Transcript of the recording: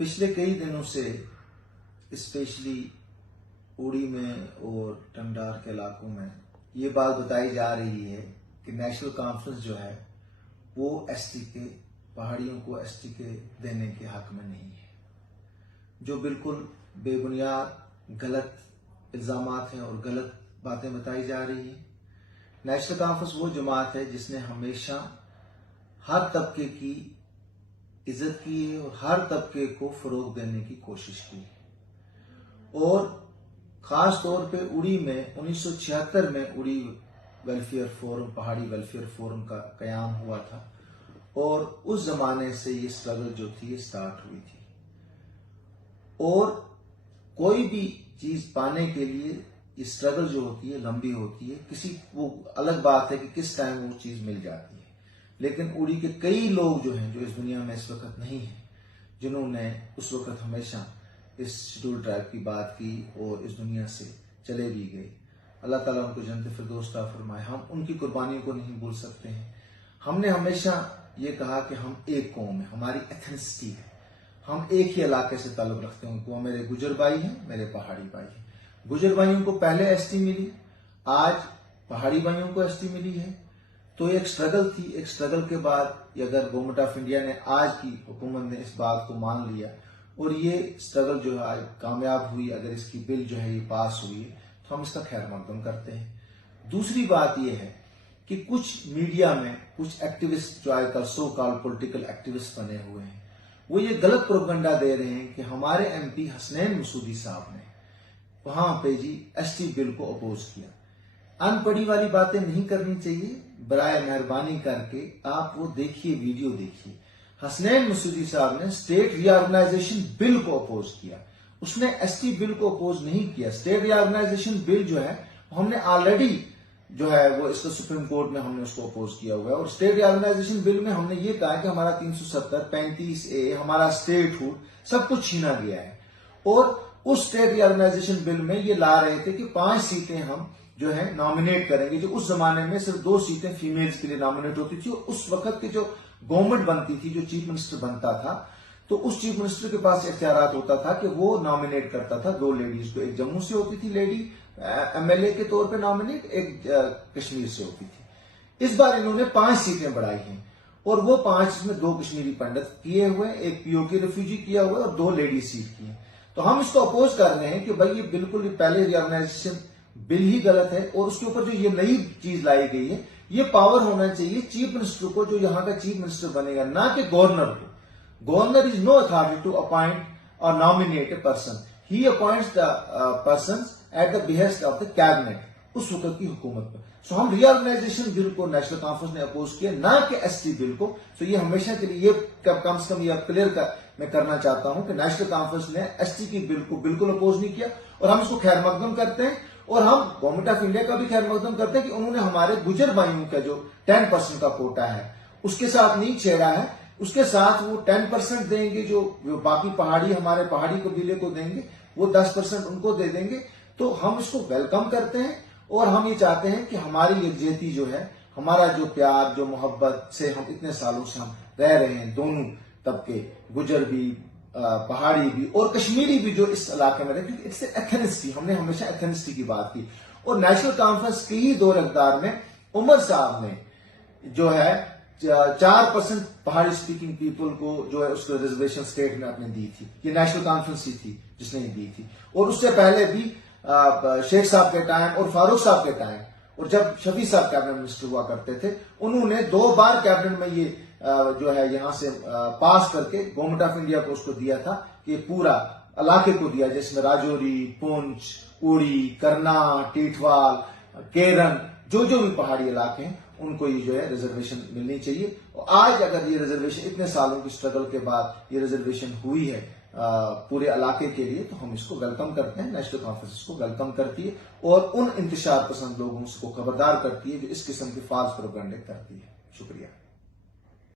पिछले कई दिनों से स्पेशली उड़ी में और टंगडार के इलाकों में ये बात बताई जा रही है कि नेशनल कॉन्फ्रेंस जो है वो एसटी के पहाड़ियों को एसटी के देने के हक में नहीं है, जो बिल्कुल बेबुनियाद गलत इल्जामात हैं और गलत बातें बताई जा रही हैं। नेशनल कॉन्फ्रेंस वो जमात है जिसने हमेशा हर तबके की इज्जत की है और हर तबके को फरोग देने की कोशिश की है। और खास तौर पे उड़ी में 1976 में उड़ी वेलफेयर फोरम, पहाड़ी वेलफेयर फोरम का कयाम हुआ था और उस जमाने से ये स्ट्रगल जो थी ये स्टार्ट हुई थी। और कोई भी चीज पाने के लिए ये स्ट्रगल जो होती है लंबी होती है, किसी वो अलग बात है कि किस टाइम वो चीज मिल जाती है। लेकिन उड़ी के कई लोग जो हैं जो इस दुनिया में इस वक्त नहीं है, जिन्होंने उस वक्त हमेशा इस शेड्यूल ट्राइब की बात की और इस दुनिया से चले भी गए। अल्लाह ताला उनको जन्नत फिरदौस अता फरमाए। हम उनकी कुर्बानियों को नहीं भूल सकते हैं। हमने हमेशा ये कहा कि हम एक कौम है, हमारी एथनिसिटी है, हम एक ही इलाके से ताल्लुक रखते हैं। वो मेरे गुजर भाई हैं, मेरे पहाड़ी भाई हैं। गुजर भाइयों को पहले एसटी मिली, आज पहाड़ी भाइयों को एसटी मिली है। तो एक स्ट्रगल थी। एक स्ट्रगल के बाद अगर गवर्नमेंट ऑफ इंडिया ने, आज की हुकूमत ने इस बात को मान लिया और ये स्ट्रगल जो है आज कामयाब हुई, अगर इसकी बिल जो है ये पास हुई है तो हम इसका खैर मकदम करते हैं। दूसरी बात यह है कि कुछ मीडिया में कुछ एक्टिविस्ट जो आजकल सो कॉल्ड पॉलिटिकल एक्टिविस्ट बने हुए हैं, वो ये गलत प्रोपेगेंडा दे रहे हैं कि हमारे एमपी हसनैन मसूदी साहब ने वहां पे जी एसटी बिल को अपोज किया। अनपढ़ी वाली बातें नहीं करनी चाहिए। बराए मेहरबानी करके आप वो देखिए, वीडियो देखिए। हसनैन मसूदी साहब ने स्टेट रीऑर्गेनाइजेशन बिल को अपोज किया, उसने एसटी बिल को अपोज नहीं किया। स्टेट रीऑर्गेनाइजेशन बिल जो है हमने ऑलरेडी जो है वो इसको सुप्रीम कोर्ट में हमने उसको अपोज किया हुआ है। और स्टेट रीऑर्गेनाइजेशन बिल में हमने ये कहा कि हमारा 370, 35A, हमारा स्टेटहुड सब कुछ छीना गया है। और उस स्टेट रीऑर्गेनाइजेशन बिल में ये ला रहे थे कि 5 सीटें हम जो है नॉमिनेट करेंगे, जो उस जमाने में सिर्फ 2 सीटें फीमेल्स के लिए नॉमिनेट होती थी। और उस वक्त की जो गवर्नमेंट बनती थी, जो चीफ मिनिस्टर बनता था, तो उस चीफ मिनिस्टर के पास इख्तियारात होता था कि वो नॉमिनेट करता था 2 लेडीज को। एक जम्मू से होती थी लेडी एमएलए के तौर पे नॉमिनेट, एक कश्मीर से होती थी। इस बार इन्होंने 5 सीटें बढ़ाई हैं और वो 5 में 2 कश्मीरी पंडित किए हुए, एक पीओके रिफ्यूजी किया हुआ और 2 लेडी सीट की है। तो हम इसको अपोज कर रहे हैं कि भाई ये बिल्कुल पहले रीऑर्गेनाइजेशन बिल ही गलत है। और उसके ऊपर जो ये नई चीज लाई गई है, ये पावर होना चाहिए चीफ मिनिस्टर को, जो यहाँ का चीफ मिनिस्टर बनेगा, ना कि गवर्नर को। Governor is no authority to appoint और nominate a person, he appoints the person at the behest of the cabinet, उस वक्त की हुकूमत पर। सो हम रीऑर्गेनाइजेशन बिल को नेशनल कॉन्फ्रेंस ने अपोज किया, ना कि एसटी बिल को। सो ये हमेशा के लिए कम से कम ये क्लियर मैं करना चाहता हूं कि नेशनल कॉन्फ्रेंस ने एसटी की बिल को बिल्कुल अपोज नहीं किया। और हम इसको खैर मकदम करते हैं और हम गवर्नमेंट ऑफ इंडिया का भी खैर मकदम करते हैं कि उन्होंने हमारे गुजर भाइयों का जो 10% का कोटा है उसके साथ नहीं छेड़ा है। उसके साथ वो 10% देंगे, जो बाकी पहाड़ी हमारे पहाड़ी कबीले को देंगे, वो 10% उनको दे देंगे। तो हम इसको वेलकम करते हैं और हम ये चाहते हैं कि हमारी यकजहती जो है, हमारा जो प्यार, जो मोहब्बत से हम इतने सालों से हम रह रहे हैं, दोनों तबके, गुजर भी, पहाड़ी भी और कश्मीरी भी जो इस इलाके में रहे, क्योंकि इट्स एथनिसिटी, हमने हमेशा एथनिसिटी की बात की। और नेशनल कॉन्फ्रेंस के ही दौर इक़्तिदार में उमर साहब ने जो है 4% पहाड़ी स्पीकिंग पीपल को जो है उसको रिजर्वेशन स्टेट में अपने दी थी। ये नेशनल कॉन्फ्रेंस ही थी जिसने दी थी। और उससे पहले भी शेख साहब के टाइम और फारूक साहब के टाइम, और जब शफी साहब कैबिनेट मिनिस्टर हुआ करते थे, उन्होंने 2 बार कैबिनेट में ये जो है यहां से पास करके गवर्नमेंट ऑफ इंडिया को उसको दिया था कि पूरा इलाके को दिया, जिसमें राजौरी, पुंछ, उड़ी, करना, टीठवाल, केरन, जो जो भी पहाड़ी इलाके हैं उनको ये जो है रिजर्वेशन मिलनी चाहिए। और आज अगर ये रिजर्वेशन इतने सालों की स्ट्रगल के बाद ये रिजर्वेशन हुई है पूरे इलाके के लिए, तो हम इसको वेलकम करते हैं। नेशनल कॉन्फ्रेंस इसको वेलकम करती है और उन इंतशार पसंद लोगों को खबरदार करती है जो इस किस्म के फाल्स प्रोपेगेंडा करती है। शुक्रिया।